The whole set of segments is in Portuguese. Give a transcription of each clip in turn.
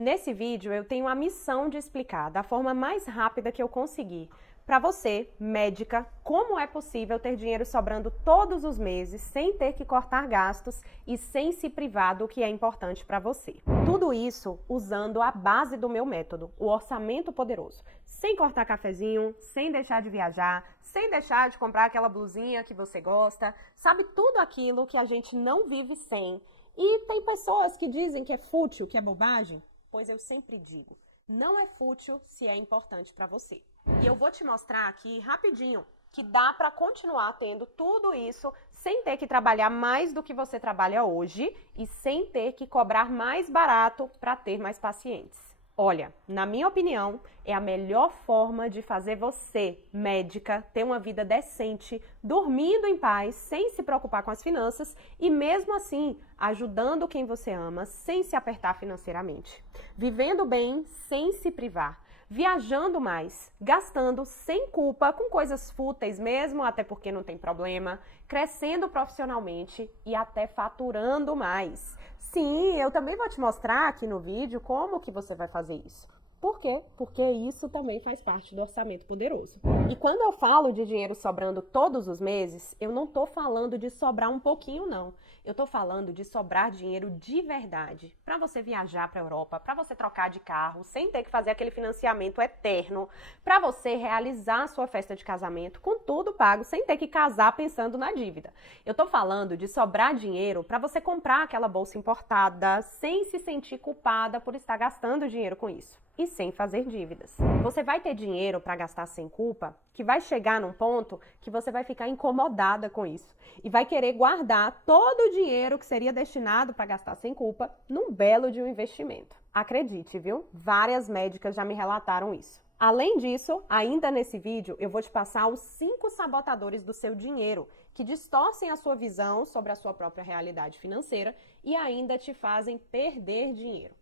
Nesse vídeo eu tenho a missão de explicar da forma mais rápida que eu conseguir para você, médica, como é possível ter dinheiro sobrando todos os meses sem ter que cortar gastos e sem se privar do que é importante para você. Tudo isso usando a base do meu método, o orçamento poderoso. Sem cortar cafezinho, sem deixar de viajar, sem deixar de comprar aquela blusinha que você gosta, sabe, tudo aquilo que a gente não vive sem. E tem pessoas que dizem que é fútil, que é bobagem. Pois eu sempre digo, não é fútil se é importante para você. E eu vou te mostrar aqui rapidinho que dá para continuar tendo tudo isso sem ter que trabalhar mais do que você trabalha hoje e sem ter que cobrar mais barato para ter mais pacientes. Olha, na minha opinião, é a melhor forma de fazer você, médica, ter uma vida decente, dormindo em paz, sem se preocupar com as finanças e mesmo assim, ajudando quem você ama, sem se apertar financeiramente. Vivendo bem, sem se privar. Viajando mais, gastando sem culpa, com coisas fúteis mesmo, até porque não tem problema, crescendo profissionalmente e até faturando mais. Sim, eu também vou te mostrar aqui no vídeo como que você vai fazer isso. Por quê? Porque isso também faz parte do orçamento poderoso. E quando eu falo de dinheiro sobrando todos os meses, eu não tô falando de sobrar um pouquinho, não. Eu tô falando de sobrar dinheiro de verdade. Para você viajar para a Europa, para você trocar de carro, sem ter que fazer aquele financiamento eterno, para você realizar a sua festa de casamento com tudo pago, sem ter que casar pensando na dívida. Eu tô falando de sobrar dinheiro para você comprar aquela bolsa importada, sem se sentir culpada por estar gastando dinheiro com isso. E sem fazer dívidas. Você vai ter dinheiro para gastar sem culpa, que vai chegar num ponto que você vai ficar incomodada com isso e vai querer guardar todo o dinheiro que seria destinado para gastar sem culpa num belo de um investimento. Acredite, viu? Várias médicas já me relataram isso. Além disso, ainda nesse vídeo, eu vou te passar os 5 sabotadores do seu dinheiro, que distorcem a sua visão sobre a sua própria realidade financeira e ainda te fazem perder dinheiro.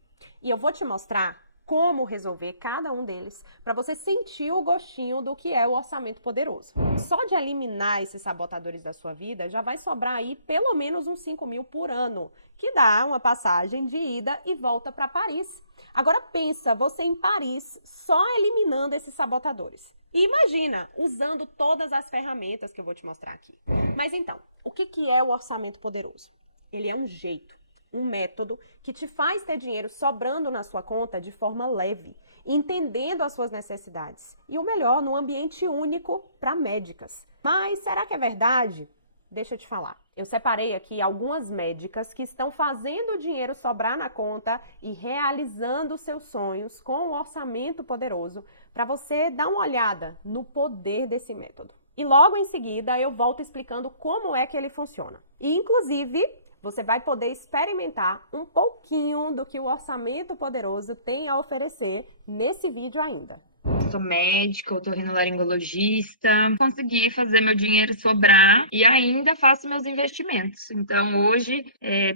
E eu vou te mostrar como resolver cada um deles para você sentir o gostinho do que é o orçamento poderoso. Só de eliminar esses sabotadores da sua vida, já vai sobrar aí pelo menos uns 5 mil por ano, que dá uma passagem de ida e volta para Paris. Agora pensa, você em Paris, só eliminando esses sabotadores. E imagina, usando todas as ferramentas que eu vou te mostrar aqui. Mas então, o que é o orçamento poderoso? Ele é um jeito, um método que te faz ter dinheiro sobrando na sua conta de forma leve, entendendo as suas necessidades. E o melhor, num ambiente único para médicas. Mas será que é verdade? Deixa eu te falar. Eu separei aqui algumas médicas que estão fazendo o dinheiro sobrar na conta e realizando seus sonhos com o orçamento poderoso para você dar uma olhada no poder desse método. E logo em seguida eu volto explicando como é que ele funciona. E inclusive você vai poder experimentar um pouquinho do que o orçamento poderoso tem a oferecer nesse vídeo ainda. Sou médica, otorrinolaringologista, consegui fazer meu dinheiro sobrar e ainda faço meus investimentos. Então, hoje,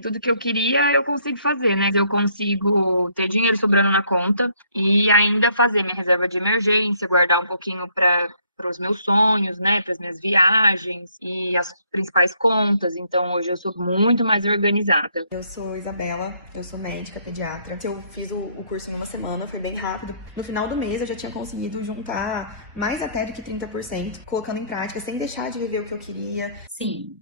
tudo que eu queria, eu consigo fazer, né? Eu consigo ter dinheiro sobrando na conta e ainda fazer minha reserva de emergência, guardar um pouquinho para os meus sonhos, né, para as minhas viagens e as principais contas. Então, hoje eu sou muito mais organizada. Eu sou Isabela, eu sou médica pediatra. Eu fiz o curso em uma semana, foi bem rápido. No final do mês eu já tinha conseguido juntar mais até do que 30%, colocando em prática, sem deixar de viver o que eu queria. Sim,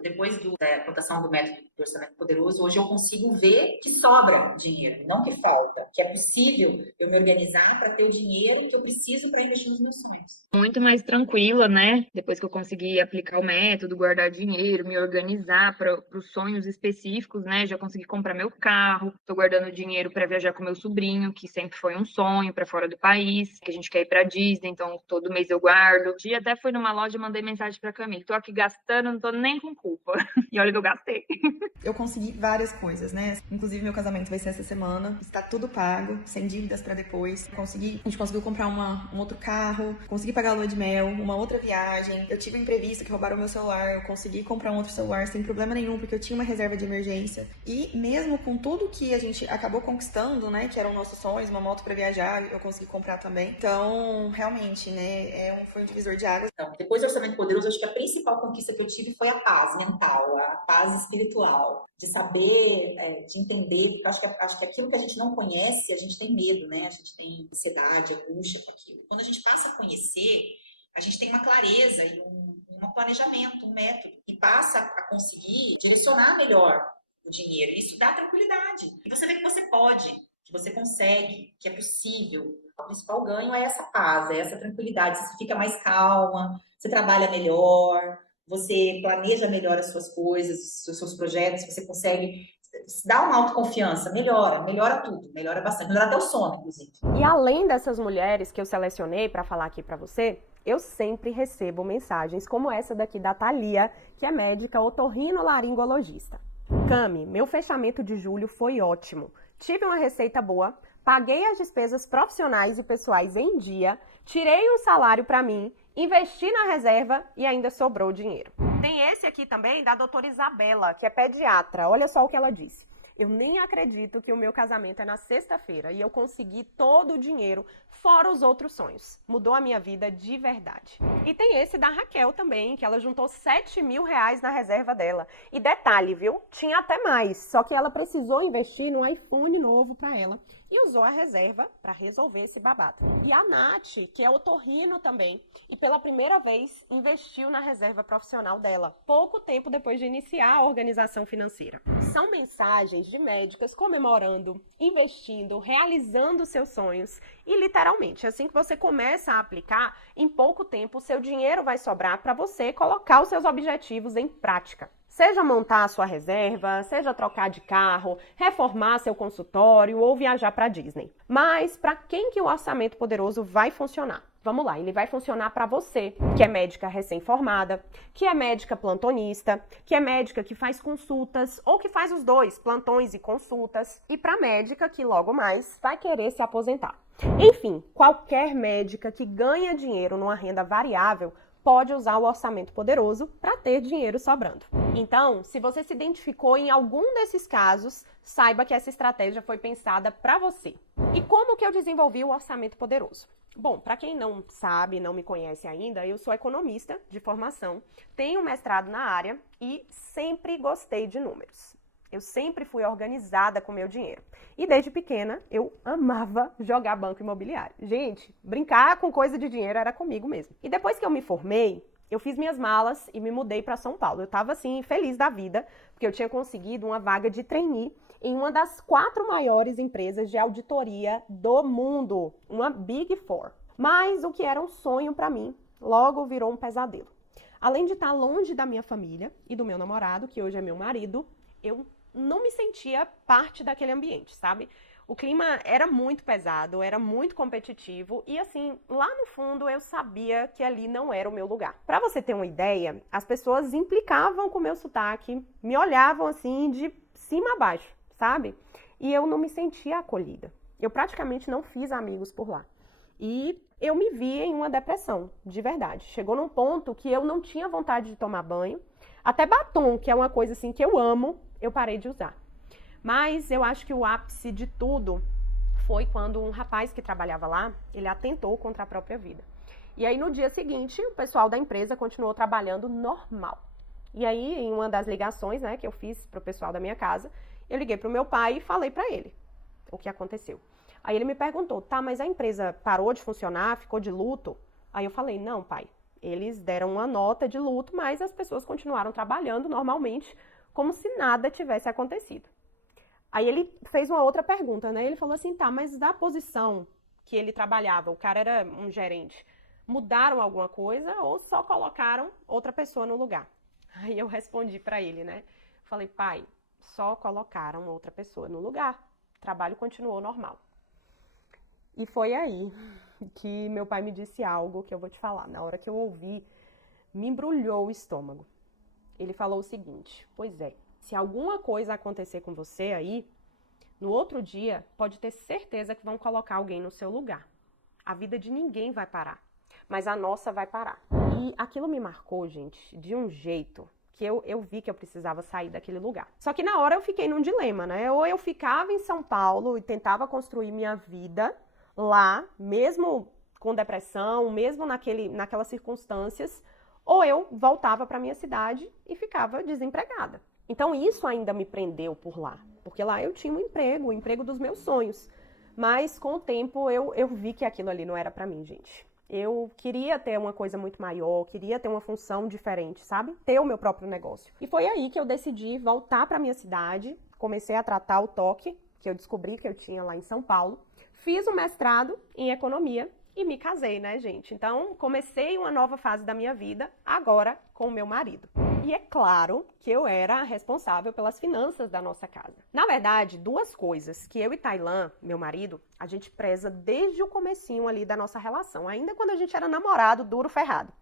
depois da implantação do método do orçamento poderoso, hoje eu consigo ver que sobra dinheiro, não que falta, que é possível eu me organizar para ter o dinheiro que eu preciso para investir nos meus sonhos. Muito mais tranquila, né? Depois que eu consegui aplicar o método, guardar dinheiro, me organizar para os sonhos específicos, né? Já consegui comprar meu carro, tô guardando dinheiro para viajar com meu sobrinho, que sempre foi um sonho, para fora do país, que a gente quer ir para Disney, então todo mês eu guardo. E até fui numa loja e mandei mensagem para Camille, tô aqui gastando, não tô nem com culpa. E olha que eu gastei. Eu consegui várias coisas, né? Inclusive meu casamento vai ser essa semana, está tudo pago, sem dívidas para depois. A gente conseguiu comprar um outro carro, consegui pagar a lua de mel, uma outra viagem. Eu tive um imprevisto que roubaram meu celular, eu consegui comprar um outro celular sem problema nenhum, porque eu tinha uma reserva de emergência. E mesmo com tudo que a gente acabou conquistando, né, que eram nossos sonhos, uma moto para viajar, eu consegui comprar também. Então, realmente, né, foi um divisor de águas. Então, depois do orçamento poderoso, acho que a principal conquista que eu tive foi a paz. paz mental, a paz espiritual, de saber, de entender, porque acho que aquilo que a gente não conhece, a gente tem medo, né? A gente tem ansiedade, angústia com aquilo. Quando a gente passa a conhecer, a gente tem uma clareza e um planejamento, um método, e passa a conseguir direcionar melhor o dinheiro. Isso dá tranquilidade. E você vê que você pode, que você consegue, que é possível. O principal ganho é essa paz, é essa tranquilidade. Você fica mais calma, você trabalha melhor, você planeja melhor as suas coisas, os seus projetos, você consegue dar uma autoconfiança, melhora tudo, melhora bastante, melhora até o sono, inclusive. E além dessas mulheres que eu selecionei para falar aqui para você, eu sempre recebo mensagens como essa daqui da Thalia, que é médica otorrinolaringologista. Cami, meu fechamento de julho foi ótimo. Tive uma receita boa, paguei as despesas profissionais e pessoais em dia, tirei um salário para mim, investi na reserva e ainda sobrou dinheiro. Tem esse aqui também da doutora Isabela, que é pediatra. Olha só o que ela disse. Eu nem acredito que o meu casamento é na sexta-feira e eu consegui todo o dinheiro, fora os outros sonhos. Mudou a minha vida de verdade. E tem esse da Raquel também, que ela juntou R$7.000 na reserva dela. E detalhe, viu? Tinha até mais, só que ela precisou investir num iPhone novo para ela e usou a reserva para resolver esse babado. E a Nath, que é otorrino também, e pela primeira vez investiu na reserva profissional dela, pouco tempo depois de iniciar a organização financeira. São mensagens de médicas comemorando, investindo, realizando seus sonhos e literalmente, assim que você começa a aplicar, em pouco tempo o seu dinheiro vai sobrar para você colocar os seus objetivos em prática. Seja montar a sua reserva, seja trocar de carro, reformar seu consultório ou viajar para Disney. Mas para quem que o orçamento poderoso vai funcionar? Vamos lá, ele vai funcionar para você, que é médica recém-formada, que é médica plantonista, que é médica que faz consultas ou que faz os dois, plantões e consultas, e para médica que logo mais vai querer se aposentar. Enfim, qualquer médica que ganha dinheiro numa renda variável pode usar o orçamento poderoso para ter dinheiro sobrando. Então, se você se identificou em algum desses casos, saiba que essa estratégia foi pensada para você. E como que eu desenvolvi o orçamento poderoso? Bom, para quem não sabe, não me conhece ainda, eu sou economista de formação, tenho mestrado na área e sempre gostei de números. Eu sempre fui organizada com meu dinheiro. E desde pequena, eu amava jogar banco imobiliário. Gente, brincar com coisa de dinheiro era comigo mesmo. E depois que eu me formei, eu fiz minhas malas e me mudei para São Paulo. Eu estava, assim, feliz da vida, porque eu tinha conseguido uma vaga de trainee em uma das 4 maiores empresas de auditoria do mundo, uma Big Four. Mas o que era um sonho para mim, logo virou um pesadelo. Além de estar longe da minha família e do meu namorado, que hoje é meu marido, eu não me sentia parte daquele ambiente, sabe? O clima era muito pesado, era muito competitivo e, assim, lá no fundo eu sabia que ali não era o meu lugar. Pra você ter uma ideia, as pessoas implicavam com o meu sotaque, me olhavam assim de cima a baixo, sabe? E eu não me sentia acolhida. Eu praticamente não fiz amigos por lá. E eu me vi em uma depressão, de verdade. Chegou num ponto que eu não tinha vontade de tomar banho. Até batom, que é uma coisa assim que eu amo, eu parei de usar. Mas eu acho que o ápice de tudo foi quando um rapaz que trabalhava lá, ele atentou contra a própria vida. E aí no dia seguinte, o pessoal da empresa continuou trabalhando normal. E aí, em uma das ligações, né, que eu fiz pro pessoal da minha casa, eu liguei pro meu pai e falei pra ele o que aconteceu. Aí ele me perguntou, tá, mas a empresa parou de funcionar, ficou de luto? Aí eu falei, não, pai, eles deram uma nota de luto, mas as pessoas continuaram trabalhando normalmente, como se nada tivesse acontecido. Aí ele fez uma outra pergunta, né? Ele falou assim, tá, mas da posição que ele trabalhava, o cara era um gerente, mudaram alguma coisa ou só colocaram outra pessoa no lugar? Aí eu respondi pra ele, né? Falei, pai, só colocaram outra pessoa no lugar. O trabalho continuou normal. E foi aí que meu pai me disse algo que eu vou te falar. Na hora que eu ouvi, me embrulhou o estômago. Ele falou o seguinte, pois é, se alguma coisa acontecer com você aí, no outro dia, pode ter certeza que vão colocar alguém no seu lugar. A vida de ninguém vai parar, mas a nossa vai parar. E aquilo me marcou, gente, de um jeito que eu vi que eu precisava sair daquele lugar. Só que na hora eu fiquei num dilema, né? Ou eu ficava em São Paulo e tentava construir minha vida lá, mesmo com depressão, mesmo naquelas circunstâncias, ou eu voltava para minha cidade e ficava desempregada. Então isso ainda me prendeu por lá, porque lá eu tinha um emprego, o emprego dos meus sonhos. Mas com o tempo eu vi que aquilo ali não era para mim, gente. Eu queria ter uma coisa muito maior, queria ter uma função diferente, sabe? Ter o meu próprio negócio. E foi aí que eu decidi voltar para minha cidade, comecei a tratar o toque, que eu descobri que eu tinha lá em São Paulo. Fiz um mestrado em economia e me casei, né, gente? Então, comecei uma nova fase da minha vida, agora com o meu marido. E é claro que eu era a responsável pelas finanças da nossa casa. Na verdade, duas coisas que eu e Tailan, meu marido, a gente preza desde o comecinho ali da nossa relação, ainda quando a gente era namorado, duro, ferrado.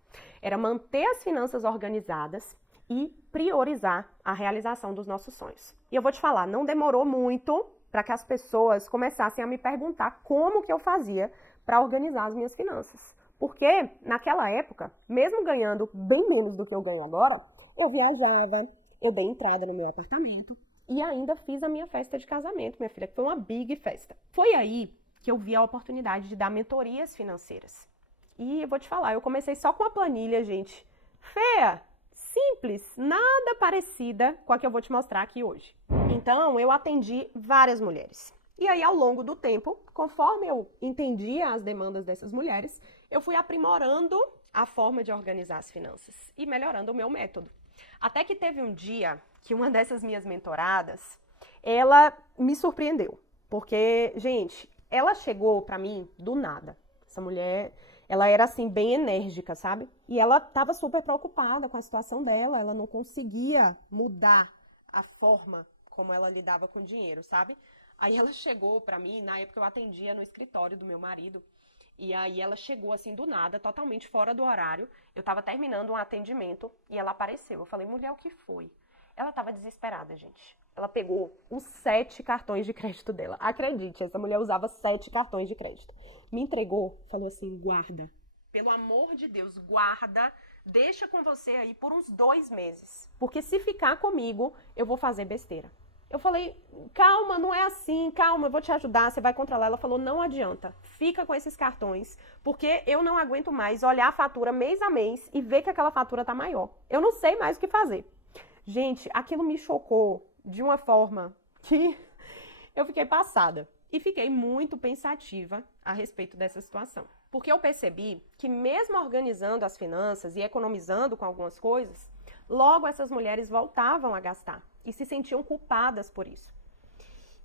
Era manter as finanças organizadas e priorizar a realização dos nossos sonhos. E eu vou te falar, não demorou muito para que as pessoas começassem a me perguntar como que eu fazia para organizar as minhas finanças. Porque naquela época, mesmo ganhando bem menos do que eu ganho agora, eu viajava, eu dei entrada no meu apartamento e ainda fiz a minha festa de casamento, minha filha, que foi uma big festa. Foi aí que eu vi a oportunidade de dar mentorias financeiras. E eu vou te falar, eu comecei só com a planilha, gente, feia, simples, nada parecida com a que eu vou te mostrar aqui hoje. Então, eu atendi várias mulheres. E aí, ao longo do tempo, conforme eu entendia as demandas dessas mulheres, eu fui aprimorando a forma de organizar as finanças e melhorando o meu método. Até que teve um dia que uma dessas minhas mentoradas, ela me surpreendeu. Porque, gente, ela chegou pra mim do nada. Essa mulher, ela era assim, bem enérgica, sabe? E ela tava super preocupada com a situação dela, ela não conseguia mudar a forma como ela lidava com o dinheiro, sabe? Aí ela chegou pra mim, na época eu atendia no escritório do meu marido, e aí ela chegou assim do nada, totalmente fora do horário. Eu tava terminando um atendimento e ela apareceu. Eu falei, mulher, o que foi? Ela tava desesperada, gente. Ela pegou os 7 cartões de crédito dela. Acredite, essa mulher usava 7 cartões de crédito. Me entregou, falou assim, guarda. Pelo amor de Deus, guarda. Deixa com você aí por uns 2 meses. Porque se ficar comigo, eu vou fazer besteira. Eu falei, calma, não é assim, calma, eu vou te ajudar, você vai controlar. Ela falou, não adianta, fica com esses cartões, porque eu não aguento mais olhar a fatura mês a mês e ver que aquela fatura tá maior. Eu não sei mais o que fazer. Gente, aquilo me chocou de uma forma que eu fiquei passada. E fiquei muito pensativa a respeito dessa situação. Porque eu percebi que mesmo organizando as finanças e economizando com algumas coisas, logo essas mulheres voltavam a gastar e se sentiam culpadas por isso.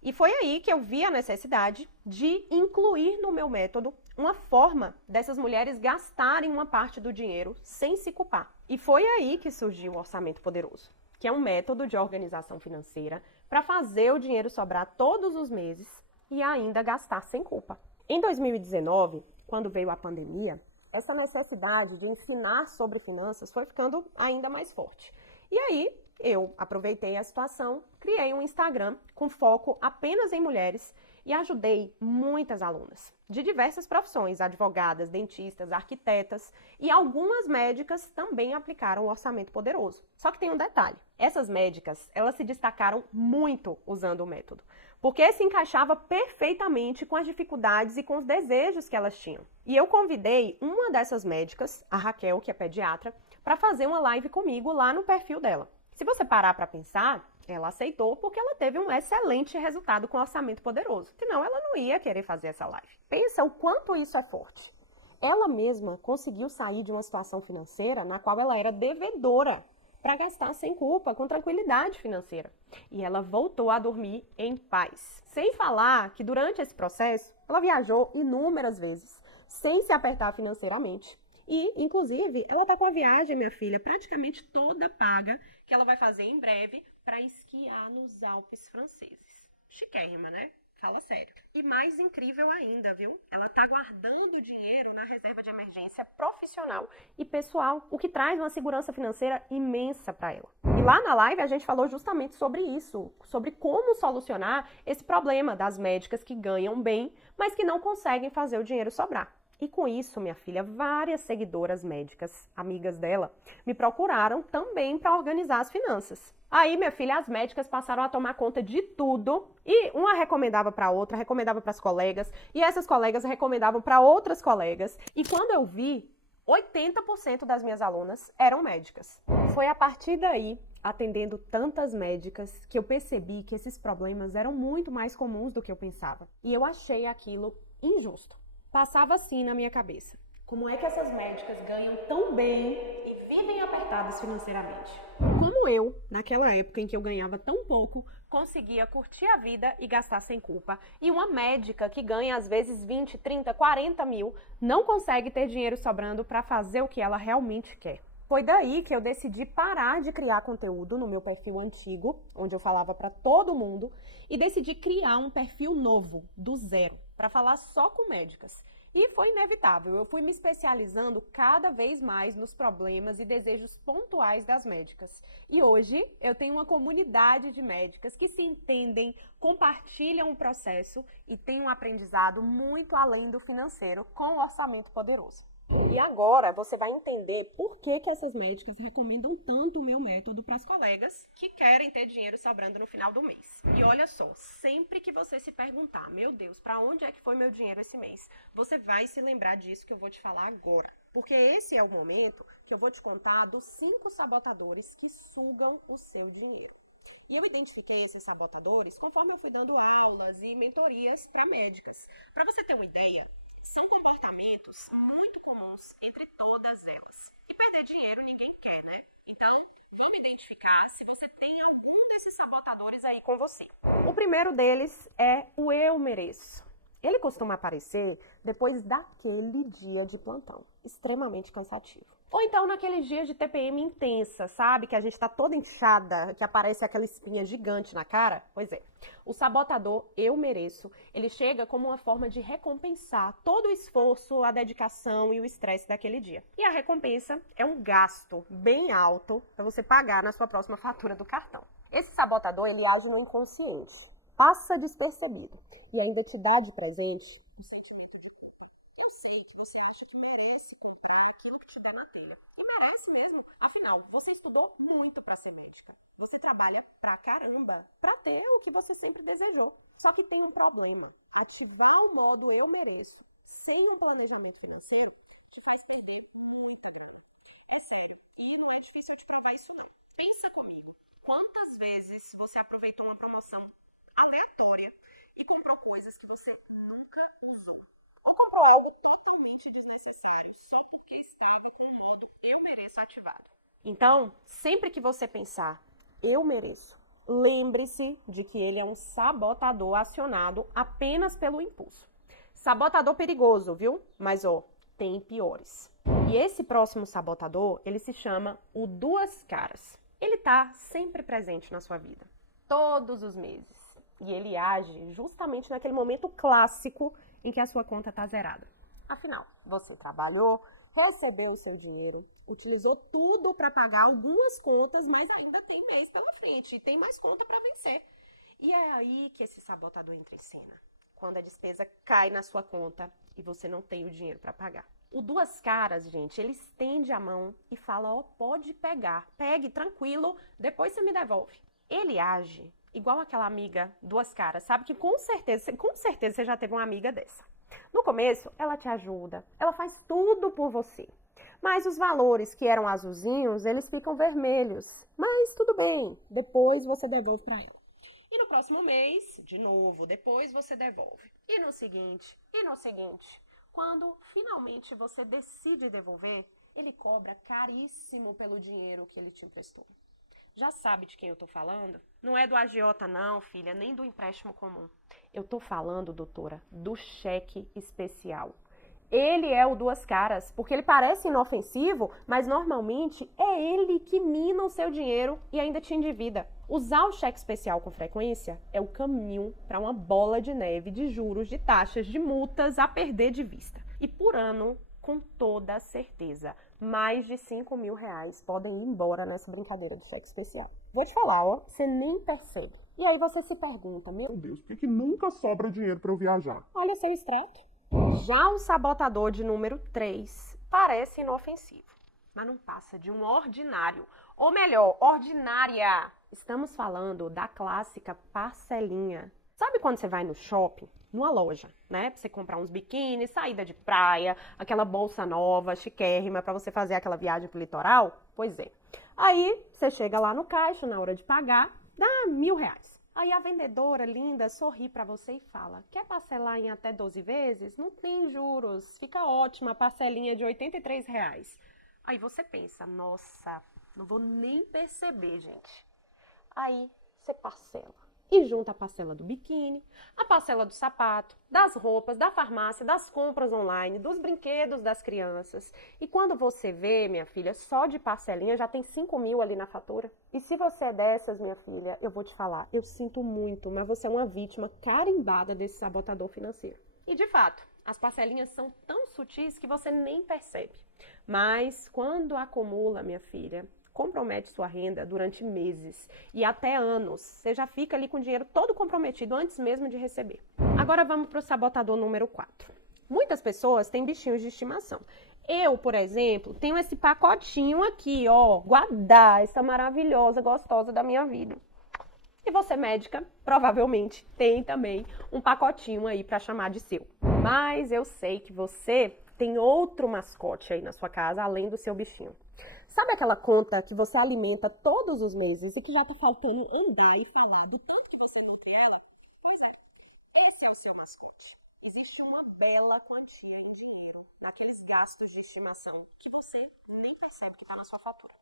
E foi aí que eu vi a necessidade de incluir no meu método uma forma dessas mulheres gastarem uma parte do dinheiro sem se culpar. E foi aí que surgiu o Orçamento Poderoso, que é um método de organização financeira para fazer o dinheiro sobrar todos os meses e ainda gastar sem culpa. Em 2019, quando veio a pandemia, essa necessidade de ensinar sobre finanças foi ficando ainda mais forte. E aí, eu aproveitei a situação, criei um Instagram com foco apenas em mulheres e ajudei muitas alunas de diversas profissões, advogadas, dentistas, arquitetas e algumas médicas também aplicaram o Orçamento Poderoso. Só que tem um detalhe, essas médicas, elas se destacaram muito usando o método, porque se encaixava perfeitamente com as dificuldades e com os desejos que elas tinham. E eu convidei uma dessas médicas, a Raquel, que é pediatra, para fazer uma live comigo lá no perfil dela. Se você parar para pensar, ela aceitou porque ela teve um excelente resultado com o Orçamento Poderoso. Senão, ela não ia querer fazer essa live. Pensa o quanto isso é forte. Ela mesma conseguiu sair de uma situação financeira na qual ela era devedora para gastar sem culpa, com tranquilidade financeira. E ela voltou a dormir em paz. Sem falar que durante esse processo, ela viajou inúmeras vezes, sem se apertar financeiramente. E, inclusive, ela tá com a viagem, minha filha, praticamente toda paga, que ela vai fazer em breve para esquiar nos Alpes franceses. Chiquérrima, né? Fala sério. E mais incrível ainda, viu? Ela tá guardando dinheiro na reserva de emergência profissional e pessoal, o que traz uma segurança financeira imensa para ela. E lá na live a gente falou justamente sobre isso, sobre como solucionar esse problema das médicas que ganham bem, mas que não conseguem fazer o dinheiro sobrar. E com isso, minha filha, várias seguidoras médicas, amigas dela, me procuraram também para organizar as finanças. Aí, minha filha, as médicas passaram a tomar conta de tudo e uma recomendava para outra, recomendava para as colegas e essas colegas recomendavam para outras colegas. E quando eu vi 80% das minhas alunas eram médicas. Foi a partir daí, atendendo tantas médicas, que eu percebi que esses problemas eram muito mais comuns do que eu pensava. E eu achei aquilo injusto. Passava assim na minha cabeça. Como é que essas médicas ganham tão bem e vivem apertadas financeiramente? Como eu, naquela época em que eu ganhava tão pouco, conseguia curtir a vida e gastar sem culpa, e uma médica que ganha às vezes 20, 30, 40 mil não consegue ter dinheiro sobrando para fazer o que ela realmente quer. Foi daí que eu decidi parar de criar conteúdo no meu perfil antigo, onde eu falava para todo mundo, e decidi criar um perfil novo, do zero, para falar só com médicas. E foi inevitável, eu fui me especializando cada vez mais nos problemas e desejos pontuais das médicas. E hoje eu tenho uma comunidade de médicas que se entendem, compartilham o processo e têm um aprendizado muito além do financeiro com um orçamento poderoso. E agora você vai entender por que essas médicas recomendam tanto o meu método para as colegas que querem ter dinheiro sobrando no final do mês. E olha só, sempre que você se perguntar, meu Deus, para onde é que foi meu dinheiro esse mês? Você vai se lembrar disso que eu vou te falar agora. Porque esse é o momento que eu vou te contar dos 5 sabotadores que sugam o seu dinheiro. E eu identifiquei esses sabotadores conforme eu fui dando aulas e mentorias para médicas. Para você ter uma ideia, são comportamentos muito comuns entre todas elas. E perder dinheiro ninguém quer, né? Então, vamos identificar se você tem algum desses sabotadores aí com você. O primeiro deles é o eu mereço. Ele costuma aparecer depois daquele dia de plantão, extremamente cansativo. Ou então naqueles dias de TPM intensa, sabe? Que a gente tá toda inchada, que aparece aquela espinha gigante na cara. Pois é, o sabotador eu mereço, ele chega como uma forma de recompensar todo o esforço, a dedicação e o estresse daquele dia. E a recompensa é um gasto bem alto para você pagar na sua próxima fatura do cartão. Esse sabotador, ele age no inconsciente, passa despercebido e ainda te dá de presente um sentimento de culpa. Eu sei que você acha que merece comprar aquilo que te der na telha. E merece mesmo. Afinal, você estudou muito para ser médica. Você trabalha pra caramba para ter o que você sempre desejou. Só que tem um problema. Ativar o modo eu mereço sem um planejamento financeiro te faz perder muita grana. É sério. E não é difícil eu te provar isso não. Pensa comigo. Quantas vezes você aproveitou uma promoção aleatória e comprou coisas que você nunca usou? Ou comprou algo totalmente desnecessário só porque estava com o modo eu mereço ativado? Então, sempre que você pensar eu mereço, lembre-se de que ele é um sabotador acionado apenas pelo impulso. Sabotador perigoso, viu? Mas, tem piores. E esse próximo sabotador, ele se chama o duas caras. Ele tá sempre presente na sua vida, todos os meses. E ele age justamente naquele momento clássico em que a sua conta está zerada. Afinal, você trabalhou, recebeu o seu dinheiro, utilizou tudo para pagar algumas contas, mas ainda tem mês pela frente e tem mais conta para vencer. E é aí que esse sabotador entra em cena. Quando a despesa cai na sua conta e você não tem o dinheiro para pagar. O duas caras, gente, ele estende a mão e fala, pode pegar, pegue, tranquilo, depois você me devolve. Ele age igual aquela amiga duas caras, sabe? Que com certeza você já teve uma amiga dessa. No começo, ela te ajuda, ela faz tudo por você. Mas os valores que eram azulzinhos, eles ficam vermelhos. Mas tudo bem, depois você devolve para ela. E no próximo mês, de novo, depois você devolve. E no seguinte, quando finalmente você decide devolver, ele cobra caríssimo pelo dinheiro que ele te emprestou. Já sabe de quem eu tô falando? Não é do agiota não, filha, nem do empréstimo comum. Eu tô falando, doutora, do cheque especial. Ele é o duas caras, porque ele parece inofensivo, mas normalmente é ele que mina o seu dinheiro e ainda te endivida. Usar o cheque especial com frequência é o caminho para uma bola de neve de juros, de taxas, de multas a perder de vista. E por ano, com toda certeza, mais de 5 mil reais podem ir embora nessa brincadeira do cheque especial. Vou te falar, você nem percebe. E aí você se pergunta, meu Deus, por que nunca sobra dinheiro para eu viajar? Olha seu extrato. Já o sabotador de número 3 parece inofensivo, mas não passa de um ordinário. Ou melhor, ordinária. Estamos falando da clássica parcelinha. Sabe quando você vai no shopping, numa loja, né? Pra você comprar uns biquínis, saída de praia, aquela bolsa nova, chiquérrima, pra você fazer aquela viagem pro litoral? Pois é. Aí, você chega lá no caixa, na hora de pagar, dá R$1.000. Aí a vendedora linda sorri pra você e fala: quer parcelar em até 12 vezes? Não tem juros, fica ótima a parcelinha de R$83. Aí você pensa: nossa, não vou nem perceber, gente. Aí você parcela. E junta a parcela do biquíni, a parcela do sapato, das roupas, da farmácia, das compras online, dos brinquedos das crianças. E quando você vê, minha filha, só de parcelinha já tem 5.000 ali na fatura. E se você é dessas, minha filha, eu vou te falar, eu sinto muito, mas você é uma vítima carimbada desse sabotador financeiro. E de fato, as parcelinhas são tão sutis que você nem percebe. Mas quando acumula, minha filha, compromete sua renda durante meses e até anos. Você já fica ali com o dinheiro todo comprometido antes mesmo de receber. Agora vamos para o sabotador número 4. Muitas pessoas têm bichinhos de estimação. Eu, por exemplo, tenho esse pacotinho aqui, ó, Guadá, essa maravilhosa, gostosa da minha vida. E você, médica, provavelmente tem também um pacotinho aí para chamar de seu. Mas eu sei que você tem outro mascote aí na sua casa, além do seu bichinho. Sabe aquela conta que você alimenta todos os meses e que já tá faltando andar e falar do tanto que você nutre ela? Pois é, esse é o seu mascote. Existe uma bela quantia em dinheiro naqueles gastos de estimação que você nem percebe que tá na sua fatura.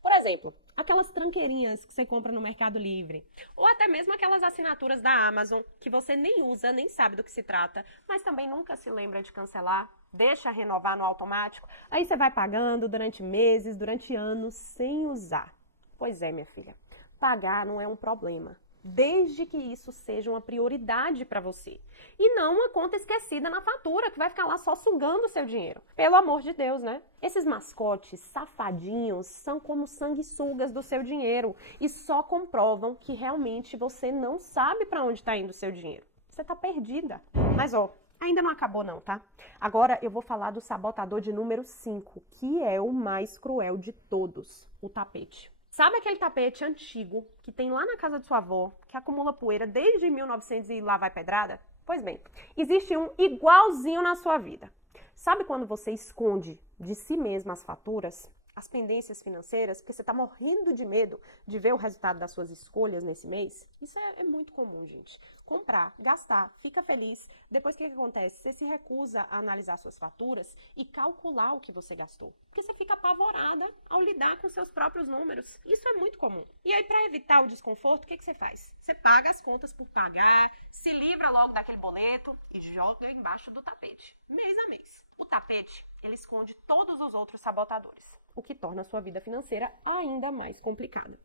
Por exemplo, aquelas tranqueirinhas que você compra no Mercado Livre, ou até mesmo aquelas assinaturas da Amazon que você nem usa, nem sabe do que se trata, mas também nunca se lembra de cancelar, deixa renovar no automático, aí você vai pagando durante meses, durante anos, sem usar. Pois é, minha filha, pagar não é um problema, desde que isso seja uma prioridade para você. E não uma conta esquecida na fatura, que vai ficar lá só sugando o seu dinheiro. Pelo amor de Deus, né? Esses mascotes safadinhos são como sanguessugas do seu dinheiro e só comprovam que realmente você não sabe para onde está indo o seu dinheiro. Você tá perdida. Mas, ó, ainda não acabou não, tá? Agora eu vou falar do sabotador de número 5, que é o mais cruel de todos, o tapete. Sabe aquele tapete antigo que tem lá na casa de sua avó, que acumula poeira desde 1900 e lá vai pedrada? Pois bem, existe um igualzinho na sua vida. Sabe quando você esconde de si mesma as faturas, as pendências financeiras, porque você está morrendo de medo de ver o resultado das suas escolhas nesse mês? Isso é muito comum, gente. Comprar, gastar, fica feliz. Depois o que acontece? Você se recusa a analisar suas faturas e calcular o que você gastou. Porque você fica apavorada ao lidar com seus próprios números. Isso é muito comum. E aí, para evitar o desconforto, o que você faz? Você paga as contas por pagar, se livra logo daquele boleto e joga embaixo do tapete, mês a mês. O tapete, ele esconde todos os outros sabotadores, o que torna a sua vida financeira ainda mais complicada.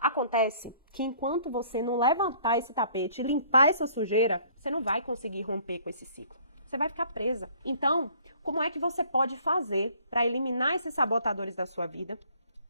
Acontece que enquanto você não levantar esse tapete e limpar essa sujeira, você não vai conseguir romper com esse ciclo. Você vai ficar presa. Então, como é que você pode fazer para eliminar esses sabotadores da sua vida?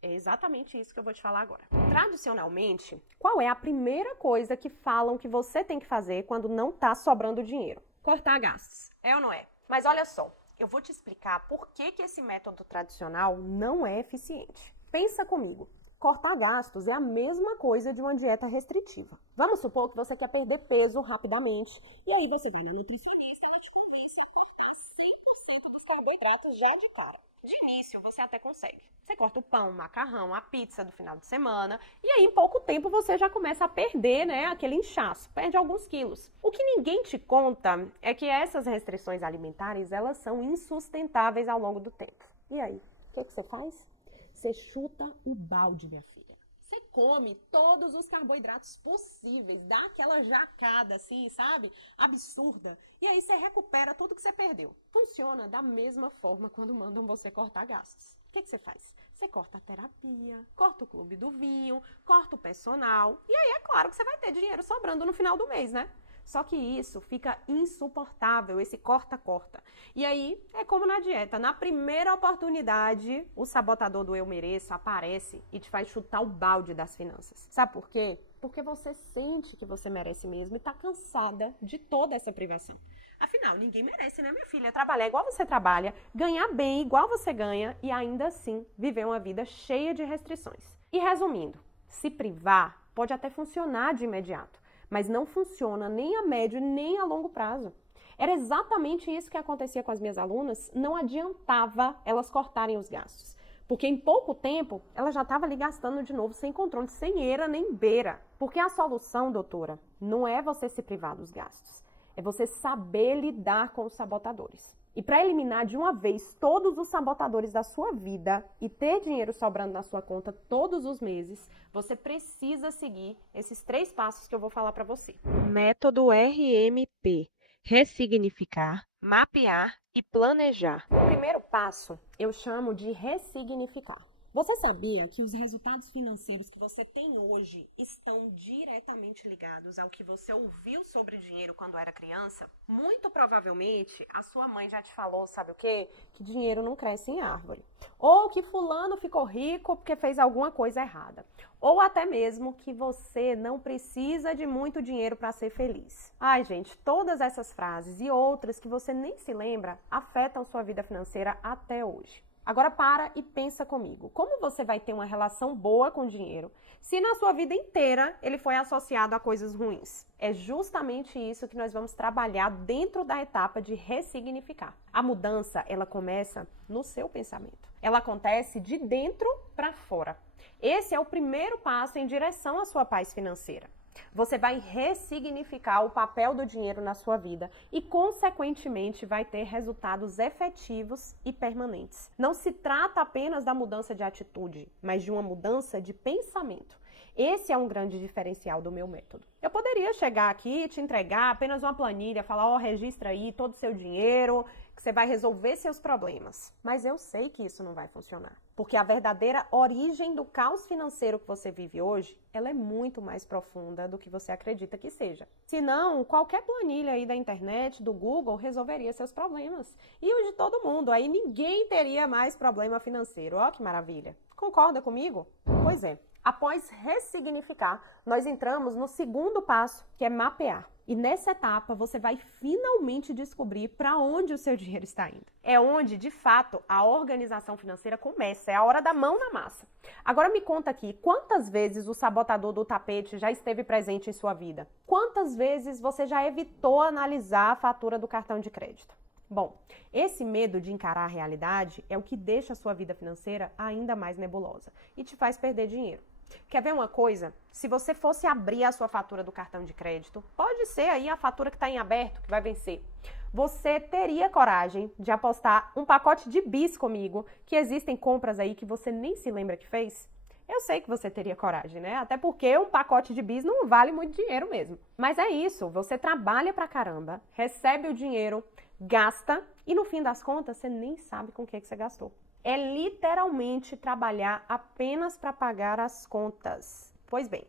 É exatamente isso que eu vou te falar agora. Tradicionalmente, qual é a primeira coisa que falam que você tem que fazer quando não está sobrando dinheiro? Cortar gastos. É ou não é? Mas olha só, eu vou te explicar por que esse método tradicional não é eficiente. Pensa comigo. Cortar gastos é a mesma coisa de uma dieta restritiva. Vamos supor que você quer perder peso rapidamente e aí você vai na nutricionista e te convence a cortar 100% dos carboidratos já de cara. De início, você até consegue. Você corta o pão, o macarrão, a pizza do final de semana e aí em pouco tempo você já começa a perder, né, aquele inchaço, perde alguns quilos. O que ninguém te conta é que essas restrições alimentares, elas são insustentáveis ao longo do tempo. E aí, o que você faz? Você chuta o balde, minha filha. Você come todos os carboidratos possíveis, dá aquela jacada assim, sabe? Absurda. E aí você recupera tudo que você perdeu. Funciona da mesma forma quando mandam você cortar gastos. O que você faz? Você corta a terapia, corta o clube do vinho, corta o personal. E aí é claro que você vai ter dinheiro sobrando no final do mês, né? Só que isso fica insuportável, esse corta-corta. E aí, é como na dieta. Na primeira oportunidade, o sabotador do eu mereço aparece e te faz chutar o balde das finanças. Sabe por quê? Porque você sente que você merece mesmo e tá cansada de toda essa privação. Afinal, ninguém merece, né, minha filha? Trabalhar igual você trabalha, ganhar bem igual você ganha e ainda assim viver uma vida cheia de restrições. E resumindo, se privar pode até funcionar de imediato. mas não funciona nem a médio nem a longo prazo. Era exatamente isso que acontecia com as minhas alunas, não adiantava elas cortarem os gastos. Porque em pouco tempo, ela já estava ali gastando de novo, sem controle, sem eira nem beira. Porque a solução, doutora, não é você se privar dos gastos. É você saber lidar com os sabotadores. E para eliminar de uma vez todos os sabotadores da sua vida e ter dinheiro sobrando na sua conta todos os meses, você precisa seguir esses 3 passos que eu vou falar para você. Método RMP. Ressignificar, mapear e planejar. O primeiro passo eu chamo de ressignificar. Você sabia que os resultados financeiros que você tem hoje estão diretamente ligados ao que você ouviu sobre dinheiro quando era criança? Muito provavelmente a sua mãe já te falou, sabe o quê? Que dinheiro não cresce em árvore. Ou que fulano ficou rico porque fez alguma coisa errada. Ou até mesmo que você não precisa de muito dinheiro para ser feliz. Ai, gente, todas essas frases e outras que você nem se lembra afetam sua vida financeira até hoje. Agora para e pensa comigo. Como você vai ter uma relação boa com o dinheiro se na sua vida inteira ele foi associado a coisas ruins? É justamente isso que nós vamos trabalhar dentro da etapa de ressignificar. A mudança, ela começa no seu pensamento. Ela acontece de dentro para fora. Esse é o primeiro passo em direção à sua paz financeira. Você vai ressignificar o papel do dinheiro na sua vida e, consequentemente, vai ter resultados efetivos e permanentes. Não se trata apenas da mudança de atitude, mas de uma mudança de pensamento. Esse é um grande diferencial do meu método. Eu poderia chegar aqui e te entregar apenas uma planilha, falar, ó, registra aí todo o seu dinheiro, que você vai resolver seus problemas. Mas eu sei que isso não vai funcionar. Porque a verdadeira origem do caos financeiro que você vive hoje, ela é muito mais profunda do que você acredita que seja. Senão, qualquer planilha aí da internet, do Google, resolveria seus problemas. E os de todo mundo. Aí ninguém teria mais problema financeiro. Ó, que maravilha. Concorda comigo? Pois é. Após ressignificar, nós entramos no segundo passo, que é mapear. E nessa etapa, você vai finalmente descobrir para onde o seu dinheiro está indo. É onde, de fato, a organização financeira começa. É a hora da mão na massa. Agora me conta aqui, quantas vezes o sabotador do tapete já esteve presente em sua vida? Quantas vezes você já evitou analisar a fatura do cartão de crédito? Bom, esse medo de encarar a realidade é o que deixa a sua vida financeira ainda mais nebulosa e te faz perder dinheiro. Quer ver uma coisa? Se você fosse abrir a sua fatura do cartão de crédito, pode ser aí a fatura que está em aberto, que vai vencer. Você teria coragem de apostar um pacote de bis comigo, que existem compras aí que você nem se lembra que fez? Eu sei que você teria coragem, né? Até porque um pacote de bis não vale muito dinheiro mesmo. Mas é isso, você trabalha pra caramba, recebe o dinheiro, gasta e no fim das contas você nem sabe com o que você gastou. É literalmente trabalhar apenas para pagar as contas. Pois bem,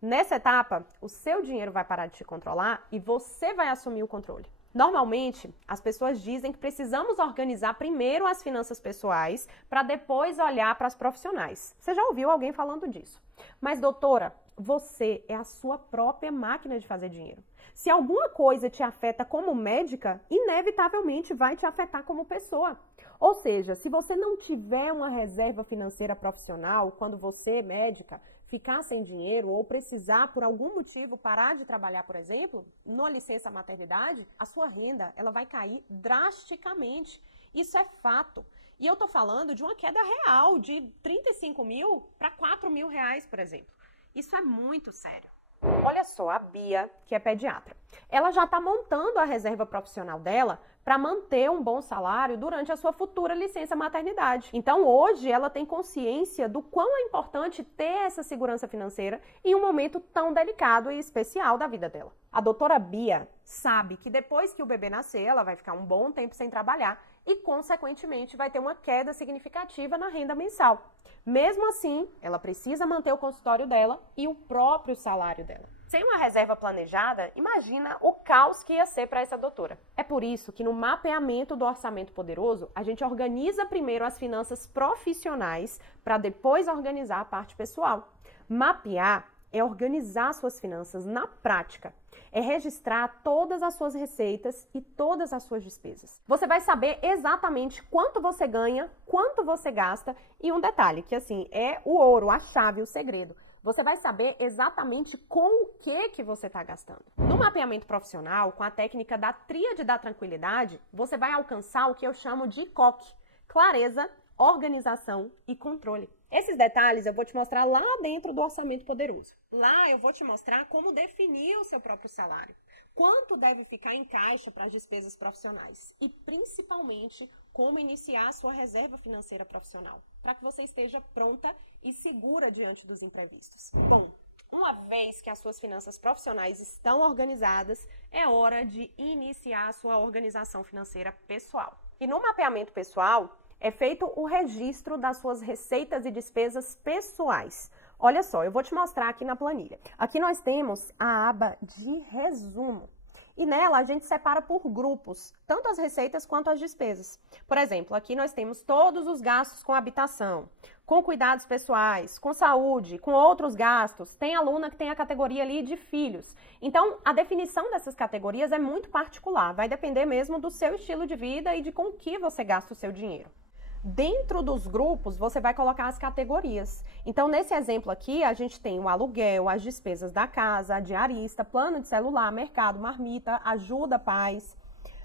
nessa etapa, o seu dinheiro vai parar de te controlar e você vai assumir o controle. Normalmente, as pessoas dizem que precisamos organizar primeiro as finanças pessoais para depois olhar para as profissionais. Você já ouviu alguém falando disso? Mas, doutora, você é a sua própria máquina de fazer dinheiro. Se alguma coisa te afeta como médica, inevitavelmente vai te afetar como pessoa. Ou seja, se você não tiver uma reserva financeira profissional, quando você, médica, ficar sem dinheiro ou precisar por algum motivo parar de trabalhar, por exemplo, no licença maternidade, a sua renda ela vai cair drasticamente. Isso é fato. E eu tô falando de uma queda real de 35 mil para 4 mil reais, por exemplo. Isso é muito sério. Olha só, a Bia, que é pediatra, ela já está montando a reserva profissional dela para manter um bom salário durante a sua futura licença maternidade. Então, hoje, ela tem consciência do quão é importante ter essa segurança financeira em um momento tão delicado e especial da vida dela. A doutora Bia sabe que depois que o bebê nascer, ela vai ficar um bom tempo sem trabalhar e, consequentemente, vai ter uma queda significativa na renda mensal. Mesmo assim, ela precisa manter o consultório dela e o próprio salário dela. Sem uma reserva planejada, imagina o caos que ia ser para essa doutora. É por isso que no mapeamento do orçamento poderoso, a gente organiza primeiro as finanças profissionais para depois organizar a parte pessoal. Mapear é organizar suas finanças na prática. É registrar todas as suas receitas e todas as suas despesas. Você vai saber exatamente quanto você ganha, quanto você gasta e um detalhe, que assim, é o ouro, a chave, o segredo. você vai saber exatamente com o que você está gastando. No mapeamento profissional, com a técnica da tríade da tranquilidade, você vai alcançar o que eu chamo de COC: clareza, organização e controle. Esses detalhes eu vou te mostrar lá dentro do Orçamento Poderoso. Lá eu vou te mostrar como definir o seu próprio salário, quanto deve ficar em caixa para as despesas profissionais e, principalmente, como iniciar a sua reserva financeira profissional, para que você esteja pronta e segura diante dos imprevistos. Bom, uma vez que as suas finanças profissionais estão organizadas, é hora de iniciar a sua organização financeira pessoal. E no mapeamento pessoal, é feito o registro das suas receitas e despesas pessoais. Olha só, eu vou te mostrar aqui na planilha. Aqui nós temos a aba de resumo. E nela a gente separa por grupos, tanto as receitas quanto as despesas. Por exemplo, aqui nós temos todos os gastos com habitação, com cuidados pessoais, com saúde, com outros gastos. Tem aluna que tem a categoria ali de filhos. Então, a definição dessas categorias é muito particular, vai depender mesmo do seu estilo de vida e de com que você gasta o seu dinheiro. Dentro dos grupos, você vai colocar as categorias. Então, nesse exemplo aqui, a gente tem o aluguel, as despesas da casa, a diarista, plano de celular, mercado, marmita, ajuda pais.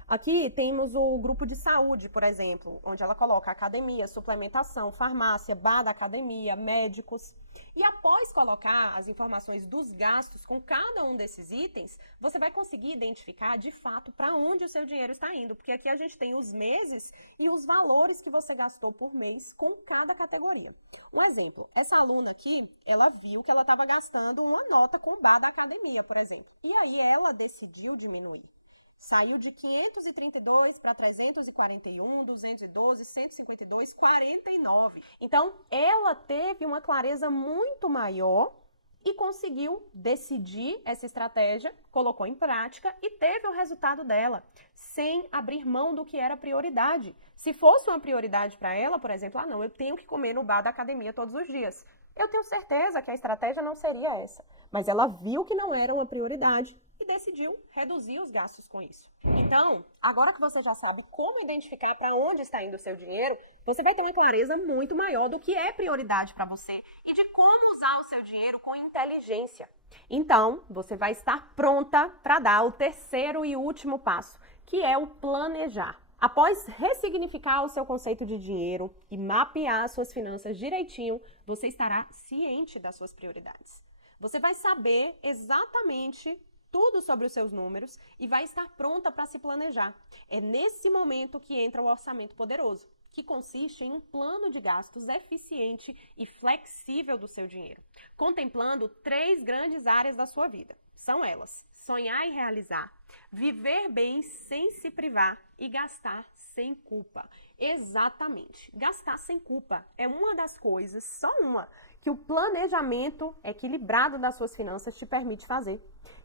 Aqui temos o grupo de saúde, por exemplo, onde ela coloca academia, suplementação, farmácia, bar da academia, médicos. E após colocar as informações dos gastos com cada um desses itens, você vai conseguir identificar de fato para onde o seu dinheiro está indo, porque aqui a gente tem os meses e os valores que você gastou por mês com cada categoria. Um exemplo, essa aluna aqui, ela viu que ela estava gastando uma nota com o bar da academia, por exemplo, e aí ela decidiu diminuir. Saiu de 532 para 341, 212, 152, 49. Então, ela teve uma clareza muito maior e conseguiu decidir essa estratégia, colocou em prática e teve o resultado dela, sem abrir mão do que era prioridade. Se fosse uma prioridade para ela, por exemplo, não, eu tenho que comer no bar da academia todos os dias. Eu tenho certeza que a estratégia não seria essa. Mas ela viu que não era uma prioridade e decidiu reduzir os gastos com isso. Então, agora que você já sabe como identificar para onde está indo o seu dinheiro, você vai ter uma clareza muito maior do que é prioridade para você e de como usar o seu dinheiro com inteligência. Então, você vai estar pronta para dar o terceiro e último passo, que é o planejar. Após ressignificar o seu conceito de dinheiro e mapear as suas finanças direitinho, você estará ciente das suas prioridades. Você vai saber exatamente tudo sobre os seus números e vai estar pronta para se planejar. É nesse momento que entra o orçamento poderoso, que consiste em um plano de gastos eficiente e flexível do seu dinheiro, contemplando 3 grandes áreas da sua vida. São elas: sonhar e realizar, viver bem sem se privar e gastar sem culpa. Exatamente, gastar sem culpa é uma das coisas, só uma, que o planejamento equilibrado das suas finanças te permite fazer.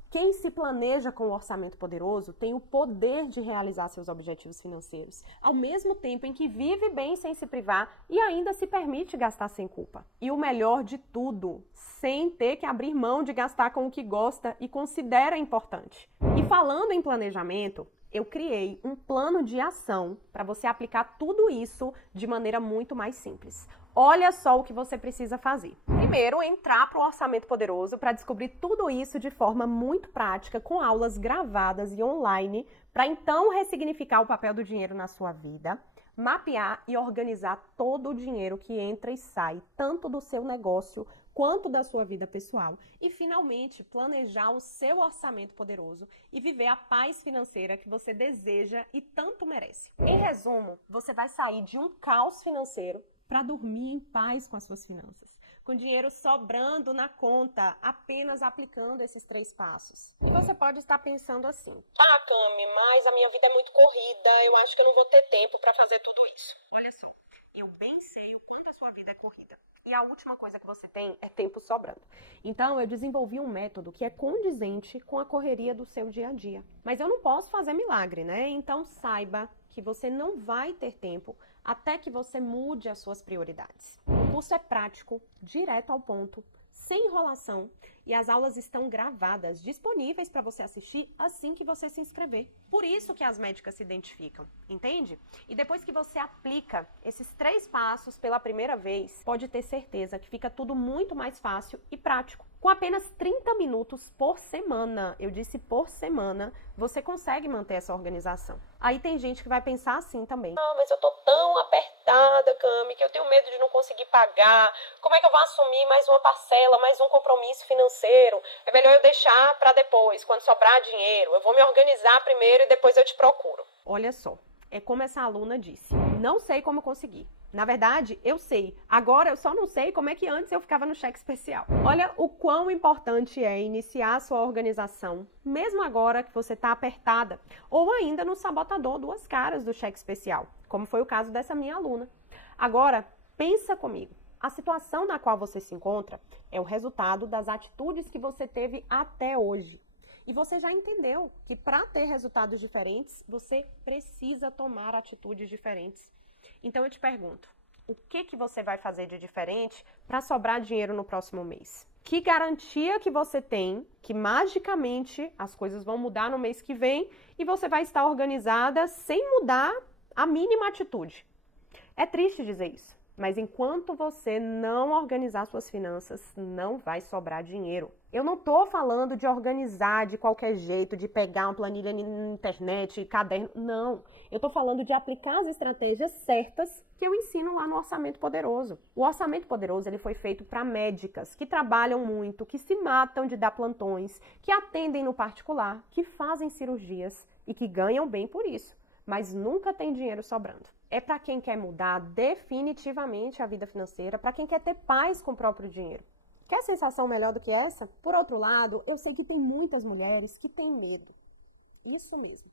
Quem se planeja com o orçamento poderoso tem o poder de realizar seus objetivos financeiros, ao mesmo tempo em que vive bem sem se privar e ainda se permite gastar sem culpa. E o melhor de tudo, sem ter que abrir mão de gastar com o que gosta e considera importante. E falando em planejamento, eu criei um plano de ação para você aplicar tudo isso de maneira muito mais simples. Olha só o que você precisa fazer. Primeiro, entrar para o Orçamento Poderoso para descobrir tudo isso de forma muito prática, com aulas gravadas e online, para então ressignificar o papel do dinheiro na sua vida, mapear e organizar todo o dinheiro que entra e sai, tanto do seu negócio quanto da sua vida pessoal. E, finalmente, planejar o seu orçamento poderoso e viver a paz financeira que você deseja e tanto merece. Em resumo, você vai sair de um caos financeiro para dormir em paz com as suas finanças, com dinheiro sobrando na conta, apenas aplicando esses 3 passos. E você pode estar pensando assim: Cami, mas a minha vida é muito corrida, eu acho que eu não vou ter tempo para fazer tudo isso. Olha só, eu bem sei o quanto a sua vida é corrida. E a última coisa que você tem é tempo sobrando. Então, eu desenvolvi um método que é condizente com a correria do seu dia a dia. Mas eu não posso fazer milagre, né? Então, saiba que você não vai ter tempo até que você mude as suas prioridades. O curso é prático, direto ao ponto, sem enrolação, e as aulas estão gravadas, disponíveis para você assistir assim que você se inscrever. Por isso que as médicas se identificam, entende? E depois que você aplica esses 3 passos pela primeira vez, pode ter certeza que fica tudo muito mais fácil e prático. Com apenas 30 minutos por semana, eu disse por semana, você consegue manter essa organização. Aí tem gente que vai pensar assim também. Ah, mas eu tô tão apertada, Cami, que eu tenho medo de não conseguir pagar. Como é que eu vou assumir mais uma parcela, mais um compromisso financeiro? É melhor eu deixar para depois, quando sobrar dinheiro. Eu vou me organizar primeiro e depois eu te procuro. Olha só, é como essa aluna disse. Não sei como conseguir. Na verdade, eu sei. Agora eu só não sei como é que antes eu ficava no cheque especial. Olha o quão importante é iniciar a sua organização, mesmo agora que você está apertada, ou ainda no sabotador 2 caras do cheque especial, como foi o caso dessa minha aluna. Agora, pensa comigo. A situação na qual você se encontra é o resultado das atitudes que você teve até hoje. E você já entendeu que para ter resultados diferentes, você precisa tomar atitudes diferentes. Então eu te pergunto, o que você vai fazer de diferente para sobrar dinheiro no próximo mês? Que garantia que você tem que magicamente as coisas vão mudar no mês que vem e você vai estar organizada sem mudar a mínima atitude? É triste dizer isso, mas enquanto você não organizar suas finanças, não vai sobrar dinheiro. Eu não tô falando de organizar de qualquer jeito, de pegar uma planilha na internet, caderno, não. Eu tô falando de aplicar as estratégias certas que eu ensino lá no Orçamento Poderoso. O Orçamento Poderoso ele foi feito para médicas que trabalham muito, que se matam de dar plantões, que atendem no particular, que fazem cirurgias e que ganham bem por isso, mas nunca tem dinheiro sobrando. É para quem quer mudar definitivamente a vida financeira, para quem quer ter paz com o próprio dinheiro. Quer sensação melhor do que essa? Por outro lado, eu sei que tem muitas mulheres que têm medo. Isso mesmo.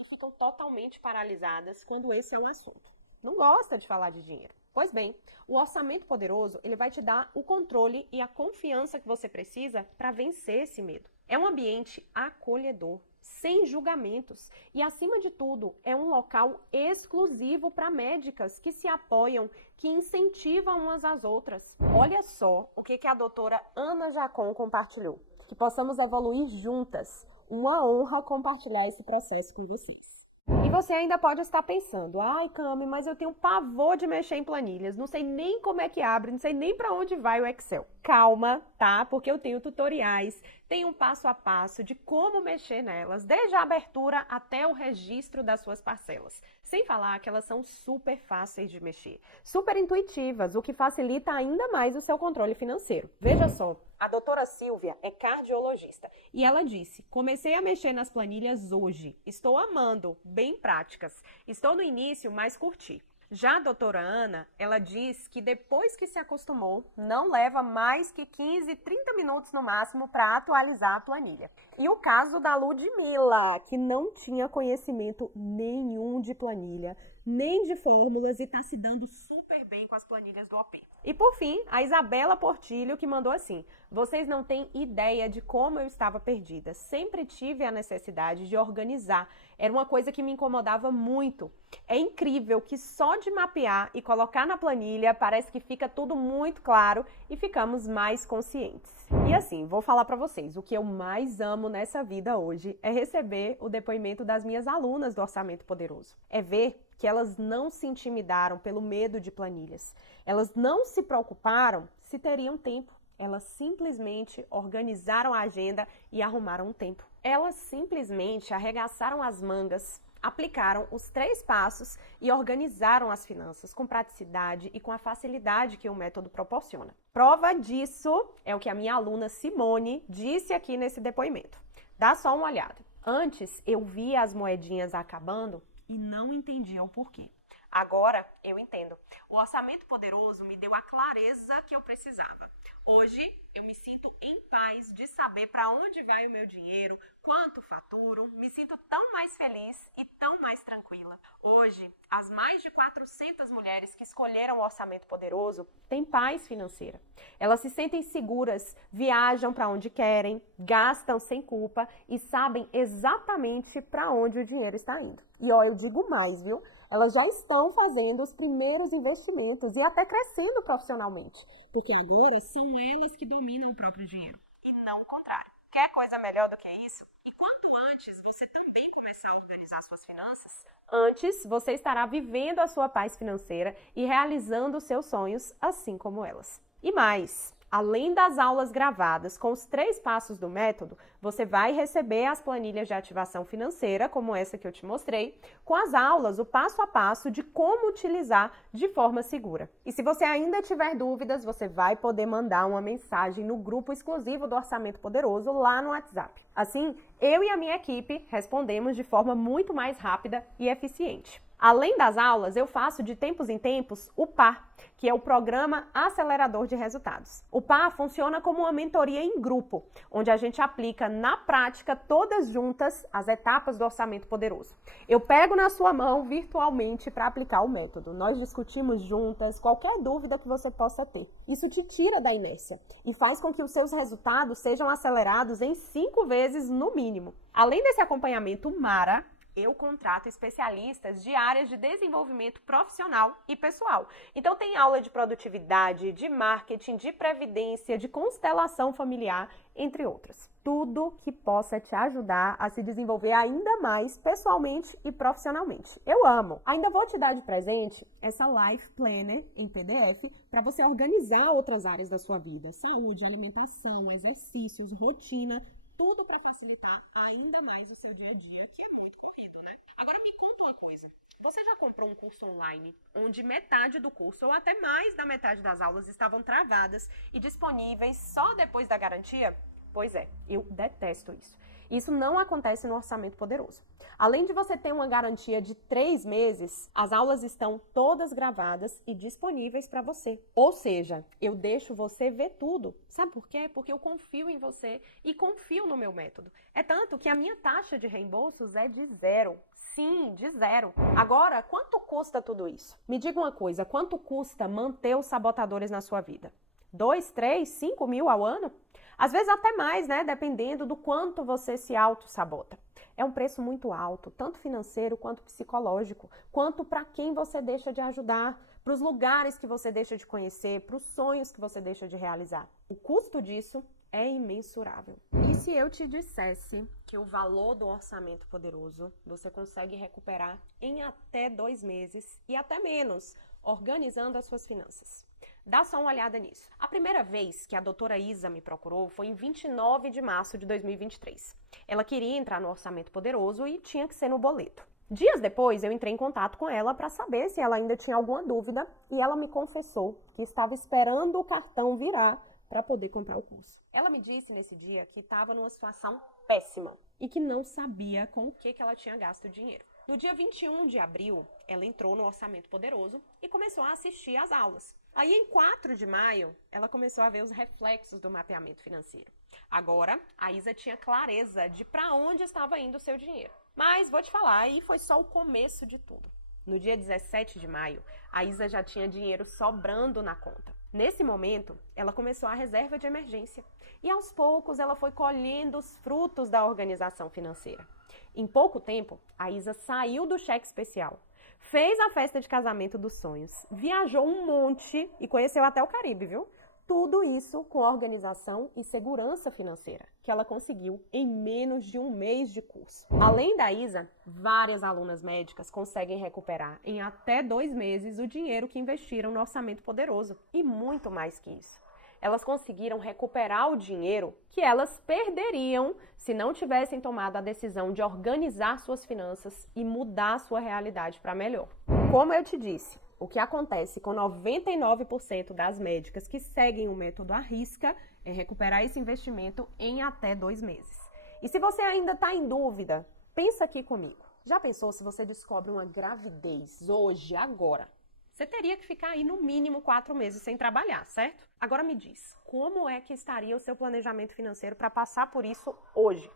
E ficam totalmente paralisadas quando esse é o assunto. Não gosta de falar de dinheiro. Pois bem, o Orçamento Poderoso ele vai te dar o controle e a confiança que você precisa para vencer esse medo. É um ambiente acolhedor, sem julgamentos e, acima de tudo, é um local exclusivo para médicas que se apoiam, que incentivam umas às outras. Olha só o que a doutora Ana Jacon compartilhou. Que possamos evoluir juntas. Uma honra compartilhar esse processo com vocês. E você ainda pode estar pensando, ai, Cami, mas eu tenho pavor de mexer em planilhas, não sei nem como é que abre, não sei nem para onde vai o Excel. Calma, tá? Porque eu tenho tutoriais, tenho um passo a passo de como mexer nelas, desde a abertura até o registro das suas parcelas. Sem falar que elas são super fáceis de mexer, super intuitivas, o que facilita ainda mais o seu controle financeiro. Veja só, a doutora Silvia é cardiologista e ela disse, comecei a mexer nas planilhas hoje, estou amando, bem práticas, estou no início, mas curti. Já a doutora Ana, ela diz que depois que se acostumou, não leva mais que 15, 30 minutos no máximo para atualizar a planilha. E o caso da Ludmila, que não tinha conhecimento nenhum de planilha, nem de fórmulas e está se dando super bem com as planilhas do OP. E por fim, a Isabela Portilho que mandou assim, vocês não têm ideia de como eu estava perdida, sempre tive a necessidade de organizar, era uma coisa que me incomodava muito. É incrível que só de mapear e colocar na planilha parece que fica tudo muito claro e ficamos mais conscientes. E assim, vou falar para vocês, o que eu mais amo nessa vida hoje é receber o depoimento das minhas alunas do Orçamento Poderoso. É ver que elas não se intimidaram pelo medo de planilhas. Elas não se preocuparam se teriam tempo. Elas simplesmente organizaram a agenda e arrumaram um tempo. Elas simplesmente arregaçaram as mangas, aplicaram os 3 passos e organizaram as finanças com praticidade e com a facilidade que o método proporciona. Prova disso é o que a minha aluna Simone disse aqui nesse depoimento. Dá só uma olhada. Antes eu via as moedinhas acabando e não entendia o porquê. Agora eu entendo. O Orçamento Poderoso me deu a clareza que eu precisava. Hoje eu me sinto em paz de saber para onde vai o meu dinheiro, quanto faturo, me sinto tão mais feliz e tão mais tranquila. Hoje, as mais de 400 mulheres que escolheram o Orçamento Poderoso têm paz financeira. Elas se sentem seguras, viajam para onde querem, gastam sem culpa e sabem exatamente para onde o dinheiro está indo. E eu digo mais, viu? Elas já estão fazendo os primeiros investimentos e até crescendo profissionalmente, porque agora são elas que dominam o próprio dinheiro e não o contrário. Quer coisa melhor do que isso? E quanto antes você também começar a organizar suas finanças, antes você estará vivendo a sua paz financeira e realizando os seus sonhos, assim como elas. E mais, além das aulas gravadas com os 3 passos do método, você vai receber as planilhas de ativação financeira, como essa que eu te mostrei, com as aulas, o passo a passo de como utilizar de forma segura. E se você ainda tiver dúvidas, você vai poder mandar uma mensagem no grupo exclusivo do Orçamento Poderoso lá no WhatsApp. Assim, eu e a minha equipe respondemos de forma muito mais rápida e eficiente. Além das aulas, eu faço de tempos em tempos o PA, que é o Programa Acelerador de Resultados. O PA funciona como uma mentoria em grupo, onde a gente aplica na prática, todas juntas, as etapas do Orçamento Poderoso. Eu pego na sua mão virtualmente para aplicar o método. Nós discutimos juntas qualquer dúvida que você possa ter. Isso te tira da inércia e faz com que os seus resultados sejam acelerados em 5 vezes no mínimo. Além desse acompanhamento mara, eu contrato especialistas de áreas de desenvolvimento profissional e pessoal. Então tem aula de produtividade, de marketing, de previdência, de constelação familiar, entre outras. Tudo que possa te ajudar a se desenvolver ainda mais pessoalmente e profissionalmente. Eu amo! Ainda vou te dar de presente essa Life Planner em PDF para você organizar outras áreas da sua vida. Saúde, alimentação, exercícios, rotina, tudo para facilitar ainda mais o seu dia a dia, que é muito corrido, né? Agora me conta uma coisa. Você já comprou um curso online onde metade do curso ou até mais da metade das aulas estavam travadas e disponíveis só depois da garantia? Pois é, eu detesto isso. Isso não acontece no Orçamento Poderoso. Além de você ter uma garantia de 3 meses, as aulas estão todas gravadas e disponíveis para você. Ou seja, eu deixo você ver tudo. Sabe por quê? Porque eu confio em você e confio no meu método. É tanto que a minha taxa de reembolsos é de 0. Sim, de 0. Agora, quanto custa tudo isso? Me diga uma coisa, quanto custa manter os sabotadores na sua vida? 2, 3, 5 mil ao ano? Às vezes até mais, né? Dependendo do quanto você se auto-sabota. É um preço muito alto, tanto financeiro quanto psicológico, quanto para quem você deixa de ajudar, para os lugares que você deixa de conhecer, para os sonhos que você deixa de realizar. O custo disso é imensurável. E se eu te dissesse que o valor do Orçamento Poderoso você consegue recuperar em até 2 meses e até menos, organizando as suas finanças? Dá só uma olhada nisso. A primeira vez que a doutora Isa me procurou foi em 29 de março de 2023. Ela queria entrar no Orçamento Poderoso e tinha que ser no boleto. Dias depois, eu entrei em contato com ela para saber se ela ainda tinha alguma dúvida e ela me confessou que estava esperando o cartão virar para poder comprar o curso. Ela me disse nesse dia que estava numa situação péssima e que não sabia com o que ela tinha gasto o dinheiro. No dia 21 de abril, ela entrou no Orçamento Poderoso e começou a assistir às aulas. Aí, em 4 de maio, ela começou a ver os reflexos do mapeamento financeiro. Agora, a Isa tinha clareza de para onde estava indo o seu dinheiro. Mas, vou te falar, aí foi só o começo de tudo. No dia 17 de maio, a Isa já tinha dinheiro sobrando na conta. Nesse momento, ela começou a reserva de emergência. E, aos poucos, ela foi colhendo os frutos da organização financeira. Em pouco tempo, a Isa saiu do cheque especial, fez a festa de casamento dos sonhos, viajou um monte e conheceu até o Caribe, viu? Tudo isso com organização e segurança financeira, que ela conseguiu em menos de 1 mês de curso. Além da Isa, várias alunas médicas conseguem recuperar em até 2 meses o dinheiro que investiram no Orçamento Poderoso. E muito mais que isso. Elas conseguiram recuperar o dinheiro que elas perderiam se não tivessem tomado a decisão de organizar suas finanças e mudar sua realidade para melhor. Como eu te disse, o que acontece com 99% das médicas que seguem o método à risca é recuperar esse investimento em até 2 meses. E se você ainda está em dúvida, pensa aqui comigo. Já pensou se você descobre uma gravidez hoje, agora? Você teria que ficar aí no mínimo 4 meses sem trabalhar, certo? Agora me diz, como é que estaria o seu planejamento financeiro para passar por isso hoje?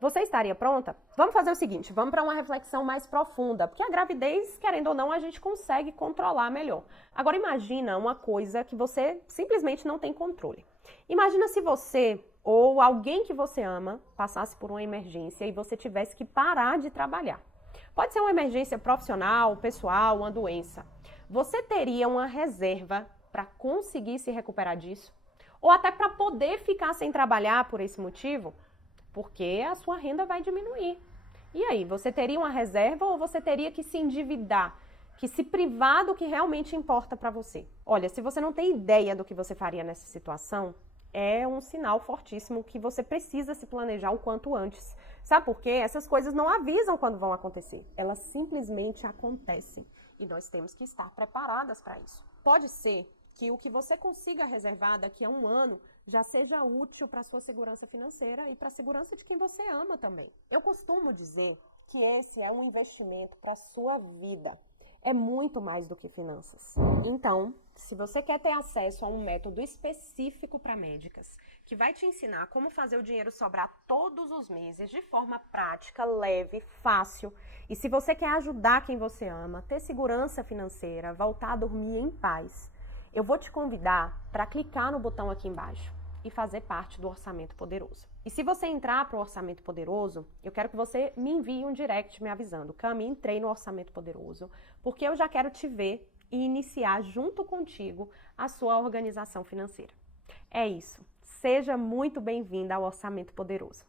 Você estaria pronta? Vamos fazer o seguinte, vamos para uma reflexão mais profunda, porque a gravidez, querendo ou não, a gente consegue controlar melhor. Agora imagina uma coisa que você simplesmente não tem controle. Imagina se você ou alguém que você ama passasse por uma emergência e você tivesse que parar de trabalhar. Pode ser uma emergência profissional, pessoal, uma doença. Você teria uma reserva para conseguir se recuperar disso? Ou até para poder ficar sem trabalhar por esse motivo? Porque a sua renda vai diminuir. E aí, você teria uma reserva ou você teria que se endividar, que se privar do que realmente importa para você? Olha, se você não tem ideia do que você faria nessa situação, é um sinal fortíssimo que você precisa se planejar o quanto antes. Sabe por quê? Essas coisas não avisam quando vão acontecer. Elas simplesmente acontecem. E nós temos que estar preparadas para isso. Pode ser que o que você consiga reservar daqui a um ano já seja útil para a sua segurança financeira e para a segurança de quem você ama também. Eu costumo dizer que esse é um investimento para a sua vida. É muito mais do que finanças. Então, se você quer ter acesso a um método específico para médicas, que vai te ensinar como fazer o dinheiro sobrar todos os meses de forma prática, leve, fácil, e se você quer ajudar quem você ama, ter segurança financeira, voltar a dormir em paz, eu vou te convidar para clicar no botão aqui embaixo e fazer parte do Orçamento Poderoso. E se você entrar para o Orçamento Poderoso, eu quero que você me envie um direct me avisando: Cami, entrei no Orçamento Poderoso, porque eu já quero te ver e iniciar junto contigo a sua organização financeira. É isso. Seja muito bem-vinda ao Orçamento Poderoso.